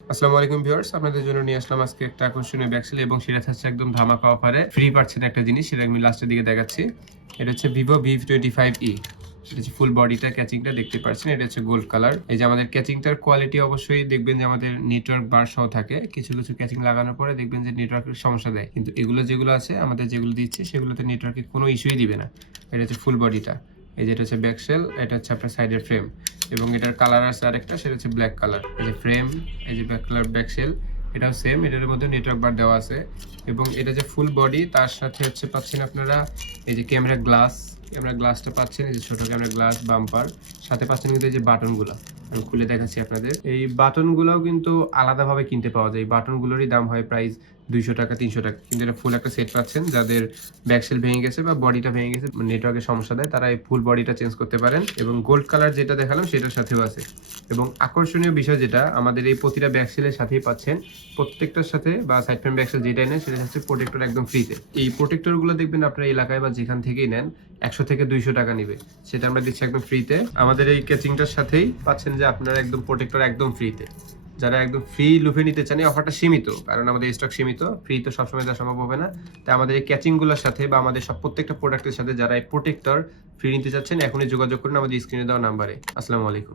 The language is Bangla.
আসসালামু আলাইকুম ভিউয়ার্স, আপনাদের জন্য নিয়ে আসলাম আজকে একটা আকর্ষণীয় ব্যাকসেল এবং সেটা থাকছে একদম ধামাকা অফারে ফ্রি পাচ্ছেন একটা জিনিস, সেটা আমি লাস্টের দিকে দেখাচ্ছি। এটা হচ্ছে Vivo V twenty five E এটা হচ্ছে ফুল বডিটা ক্যাচিংটা দেখতে পাচ্ছেন। এটা হচ্ছে গোল্ড কালার এই যে আমাদের ক্যাচিংটার কোয়ালিটি অবশ্যই দেখবেন যে আমাদের নেটওয়ার্ক বার সহ থাকে। কিছু কিছু ক্যাচিং লাগানোর পরে দেখবেন যে নেটওয়ার্কের সমস্যা দেয়। কিন্তু এগুলো যেগুলো আছে, আমাদের যেগুলো দিচ্ছে, সেগুলোতে নেটওয়ার্কে কোনো ইস্যুই দিবে না। এটা হচ্ছে ফুল বডিটা এই যেটা হচ্ছে ব্যাকসেল এটা হচ্ছে আপনার সাইডের ফ্রেম এবং এটার কালার আছে আরেকটা, সেটা হচ্ছে ব্ল্যাক কালার এই যে ফ্রেম এই যে ব্ল্যাক কালার ব্যাক সেল এটাও সেম এটার মধ্যে নেটওয়ার্ক বার দেওয়া আছে। এবং এটা যে ফুল বডি তার সাথে হচ্ছে পাচ্ছেন আপনারা এই যে ক্যামেরা গ্লাস ক্যামেরা গ্লাসটা পাচ্ছেন, এই যে ছোটো ক্যামেরা গ্লাস বাম্পার সাথে পাচ্ছেন কিন্তু এই যে বাটনগুলো আমি খুলে দেখাচ্ছি আপনাদের। এই বাটনগুলোও কিন্তু আলাদাভাবে কিনতে পাওয়া যায়। এই বাটনগুলোরই দাম হয় প্রাইস দুইশো টাকা, তিনশো টাকা। কিন্তু এটা ফুল একটা সেট পাচ্ছেন যাদের ব্যাকসেল ভেঙে গেছে বা বডিটা ভেঙে গেছে নেটওয়ার্কের সমস্যা দেয়, তারা এই ফুল বডিটা চেঞ্জ করতে পারেন। এবং গোল্ড কালার যেটা দেখালাম, সেটার সাথেও আছে। এবং আকর্ষণীয় বিষয় যেটা, আমাদের এই প্রতিটা ব্যাকসেলের সাথেই পাচ্ছেন। প্রত্যেকটার সাথে বা সাইড ব্যাকসেল যেটাই নেন সেটা হচ্ছে প্রোটেক্টর একদম ফ্রিতে এই প্রোটেক্টরগুলো দেখবেন আপনার এলাকায় বা যেখান থেকেই নেন, একশো থেকে দুইশো টাকা নিবে। সেটা আমরা দিচ্ছি একদম ফ্রিতে আমাদের এই ক্যাচিংটার সাথেই পাচ্ছেন যে আপনারা একদম প্রোটেক্টর একদম ফ্রিতে যারা একদম ফ্রি লুফে নিতে চান, এই অফারটা সীমিত, কারণ আমাদের স্টক সীমিত ফ্রি তো সবসময় দেওয়া সম্ভব হবে না। তাই আমাদের এই ক্যাচিংগুলোর সাথে বা আমাদের সব প্রত্যেকটা প্রোডাক্টের সাথে যারা এই প্রোটেক্টর ফ্রি নিতে চাচ্ছেন, এখনই যোগাযোগ করুন আমাদের স্ক্রিনে দেওয়া নাম্বারে আসসালামু আলাইকুম।